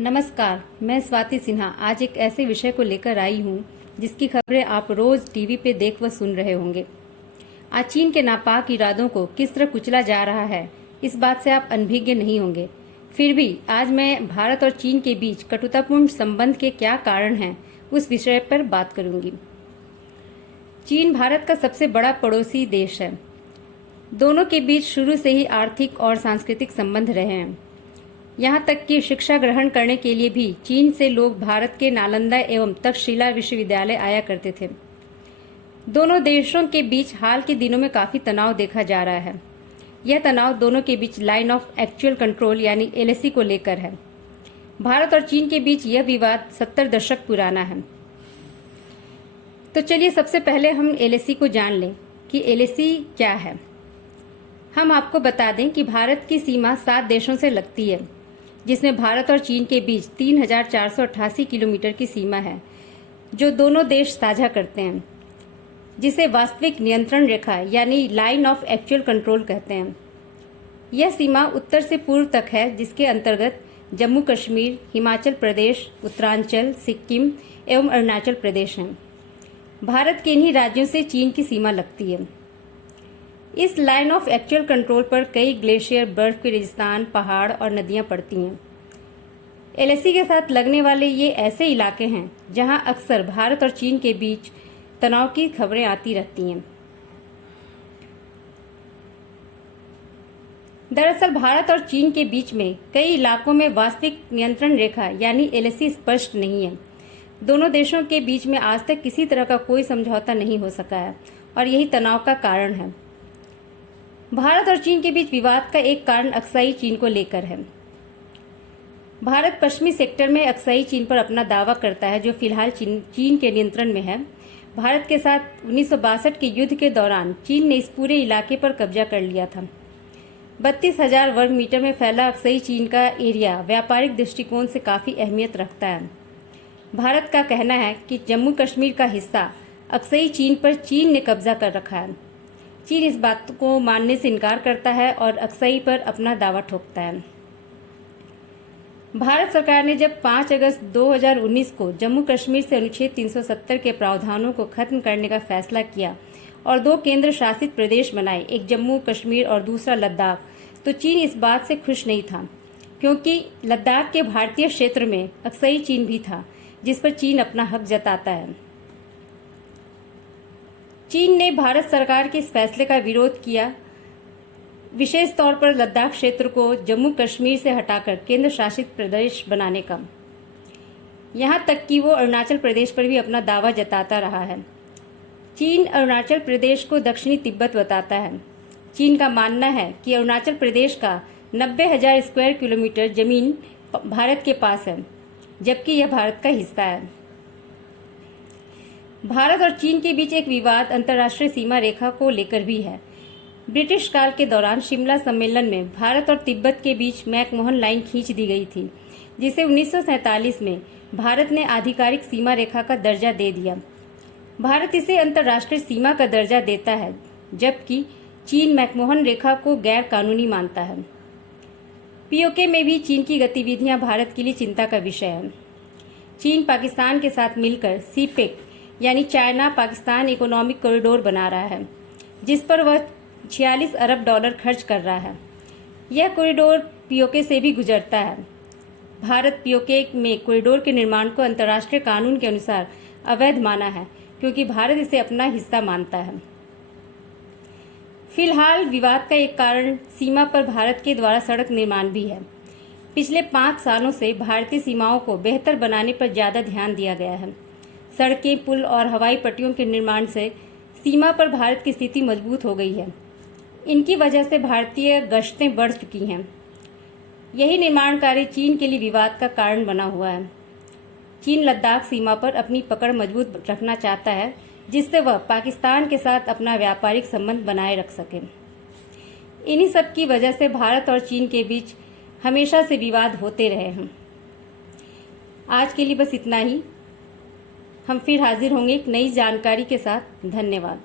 नमस्कार, मैं स्वाति सिन्हा आज एक ऐसे विषय को लेकर आई हूँ जिसकी खबरें आप रोज टीवी पे देख व सुन रहे होंगे। आज चीन के नापाक इरादों को किस तरह कुचला जा रहा है, इस बात से आप अनभिज्ञ नहीं होंगे। फिर भी आज मैं भारत और चीन के बीच कटुतापूर्ण संबंध के क्या कारण हैं, उस विषय पर बात करूंगी। चीन भारत का सबसे बड़ा पड़ोसी देश है। दोनों के बीच शुरू से ही आर्थिक और सांस्कृतिक संबंध रहे हैं। यहाँ तक कि शिक्षा ग्रहण करने के लिए भी चीन से लोग भारत के नालंदा एवं तक्षशिला विश्वविद्यालय आया करते थे। दोनों देशों के बीच हाल के दिनों में काफी तनाव देखा जा रहा है। यह तनाव दोनों के बीच लाइन ऑफ एक्चुअल कंट्रोल यानी एलएसी को लेकर है। भारत और चीन के बीच यह विवाद 70 दशक पुराना है। तो चलिए सबसे पहले हम एलएसी को जान लें कि एलएसी क्या है। हम आपको बता दें कि भारत की सीमा 7 देशों से लगती है, जिसमें भारत और चीन के बीच 3488 किलोमीटर की सीमा है, जो दोनों देश साझा करते हैं, जिसे वास्तविक नियंत्रण रेखा यानी लाइन ऑफ एक्चुअल कंट्रोल कहते हैं। यह सीमा उत्तर से पूर्व तक है, जिसके अंतर्गत जम्मू कश्मीर, हिमाचल प्रदेश, उत्तरांचल, सिक्किम एवं अरुणाचल प्रदेश हैं। भारत के इन्हीं राज्यों से चीन की सीमा लगती है। इस लाइन ऑफ एक्चुअल कंट्रोल पर कई ग्लेशियर, बर्फ के रेगिस्तान, पहाड़ और नदियां पड़ती हैं। एलएसी के साथ लगने वाले ये ऐसे इलाके हैं जहां अक्सर भारत और चीन के बीच तनाव की खबरें आती रहती हैं। दरअसल भारत और चीन के बीच में कई इलाकों में वास्तविक नियंत्रण रेखा यानी एलएसी स्पष्ट नहीं है। दोनों देशों के बीच में आज तक किसी तरह का कोई समझौता नहीं हो सका है और यही तनाव का कारण है। भारत और चीन के बीच विवाद का एक कारण अक्साई चीन को लेकर है। भारत पश्चिमी सेक्टर में अक्साई चीन पर अपना दावा करता है, जो फिलहाल चीन के नियंत्रण में है। भारत के साथ 1962 के युद्ध के दौरान चीन ने इस पूरे इलाके पर कब्जा कर लिया था। 32,000 वर्ग मीटर में फैला अक्साई चीन का एरिया व्यापारिक दृष्टिकोण से काफी अहमियत रखता है। भारत का कहना है कि जम्मू कश्मीर का हिस्सा अक्साई चीन पर चीन ने कब्जा कर रखा है। चीन इस बात को मानने से इनकार करता है और अक्साई पर अपना दावा ठोकता है। भारत सरकार ने जब 5 अगस्त 2019 को जम्मू कश्मीर से अनुच्छेद 370 के प्रावधानों को खत्म करने का फैसला किया और 2 केंद्र शासित प्रदेश बनाए, एक जम्मू कश्मीर और दूसरा लद्दाख, तो चीन इस बात से खुश नहीं था, क्योंकि लद्दाख के भारतीय क्षेत्र में अक्साई चीन भी था, जिस पर चीन अपना हक जताता है। चीन ने भारत सरकार के इस फैसले का विरोध किया, विशेष तौर पर लद्दाख क्षेत्र को जम्मू कश्मीर से हटाकर केंद्र शासित प्रदेश बनाने का। यहां तक कि वो अरुणाचल प्रदेश पर भी अपना दावा जताता रहा है। चीन अरुणाचल प्रदेश को दक्षिणी तिब्बत बताता है। चीन का मानना है कि अरुणाचल प्रदेश का 90,000 स्क्वायर किलोमीटर जमीन भारत के पास है, जबकि यह भारत का हिस्सा है। भारत और चीन के बीच एक विवाद अंतर्राष्ट्रीय सीमा रेखा को लेकर भी है। ब्रिटिश काल के दौरान शिमला सम्मेलन में भारत और तिब्बत के बीच मैकमोहन लाइन खींच दी गई थी, जिसे 1947 में भारत ने आधिकारिक सीमा रेखा का दर्जा दे दिया। भारत इसे अंतर्राष्ट्रीय सीमा का दर्जा देता है, जबकि चीन मैकमोहन रेखा को गैर कानूनी मानता है। पीओके में भी चीन की गतिविधियां भारत के लिए चिंता का विषय है। चीन पाकिस्तान के साथ मिलकर सीपेक यानी चाइना पाकिस्तान इकोनॉमिक कॉरिडोर बना रहा है, जिस पर वह 46 अरब डॉलर खर्च कर रहा है। यह कॉरिडोर पीओके से भी गुजरता है। भारत पीओके में कॉरिडोर के निर्माण को अंतर्राष्ट्रीय कानून के अनुसार अवैध माना है, क्योंकि भारत इसे अपना हिस्सा मानता है। फिलहाल विवाद का एक कारण सीमा पर भारत के द्वारा सड़क निर्माण भी है। पिछले 5 सालों से भारतीय सीमाओं को बेहतर बनाने पर ज्यादा ध्यान दिया गया है। सड़कें, पुल और हवाई पट्टियों के निर्माण से सीमा पर भारत की स्थिति मजबूत हो गई है। इनकी वजह से भारतीय गश्तें बढ़ चुकी हैं। यही निर्माण कार्य चीन के लिए विवाद का कारण बना हुआ है। चीन लद्दाख सीमा पर अपनी पकड़ मजबूत रखना चाहता है, जिससे वह पाकिस्तान के साथ अपना व्यापारिक संबंध बनाए रख सके। इन्हीं सब की वजह से भारत और चीन के बीच हमेशा से विवाद होते रहे हैं। आज के लिए बस इतना ही। हम फिर हाजिर होंगे एक नई जानकारी के साथ। धन्यवाद।